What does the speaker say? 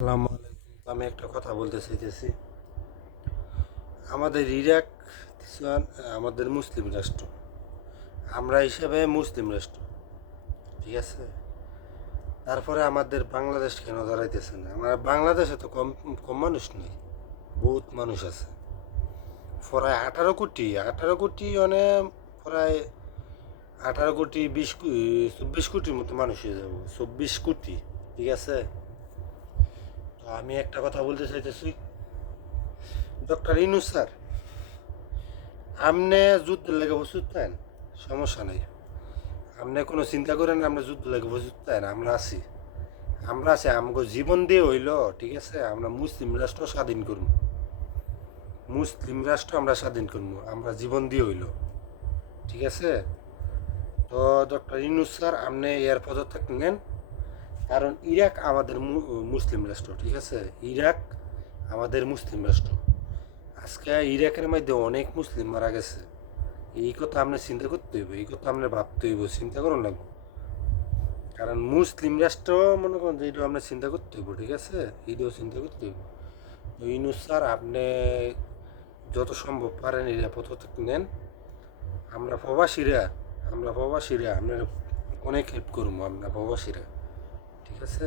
আসসালামু আলাইকুম। আমি একটা কথা বলতে চাইতেছি। আমাদের ইরাক আমাদের মুসলিম রাষ্ট্র, আমরা হিসেবে মুসলিম রাষ্ট্র, ঠিক আছে। তারপরে আমাদের বাংলাদেশ কেন দাঁড়াইতেছে না? আমরা বাংলাদেশে তো কম কম মানুষ নেই, বহুত মানুষ আছে। প্রায় 18 কোটি, 18 কোটি মানে প্রায় 18 কোটি 24 কোটির মতো মানুষ হয়ে যাবো, 24 কোটি, ঠিক আছে। তো আমি একটা কথা বলতে চাইতেছি, ডক্টর ইনু স্যার, আপনি যুদ্ধের লেগে প্রস্তুত নেন, সমস্যা নেই। আপনি কোনো চিন্তা করেন না, আমরা যুদ্ধ লেগে প্রস্তুত নেন, আমরা আছি আমাকে জীবন দিয়ে হইল, ঠিক আছে। আমরা মুসলিম রাষ্ট্র স্বাধীন করব, মুসলিম রাষ্ট্র আমরা স্বাধীন করবো, আমরা জীবন দিয়ে হইল, ঠিক আছে। তো ডক্টর ইউনূস স্যার, আপনি এর পদত্যাগ নেন, কারণ ইরাক আমাদের মুসলিম রাষ্ট্র, ঠিক আছে। ইরাক আমাদের মুসলিম রাষ্ট্র। আজকে ইরাকের মধ্যে অনেক মুসলিম মারা গেছে, এই কথা আপনার চিন্তা করতে হইব, এই কথা আপনার ভাবতে হইব, চিন্তা করুন লাগবে। কারণ মুসলিম রাষ্ট্র মনে করেন যে এইটাও আপনার চিন্তা করতে হইব, ঠিক আছে। এইটাও চিন্তা করতে হইব। তো ইউনূস স্যার, আপনি যত সম্ভব পারেন নিরাপত্তা নেন। আমরা প্রবাসীরা আমরা প্রবাসীরা আপনার অনেক হেল্প করবো, আমরা প্রবাসীরা, ঠিক আছে।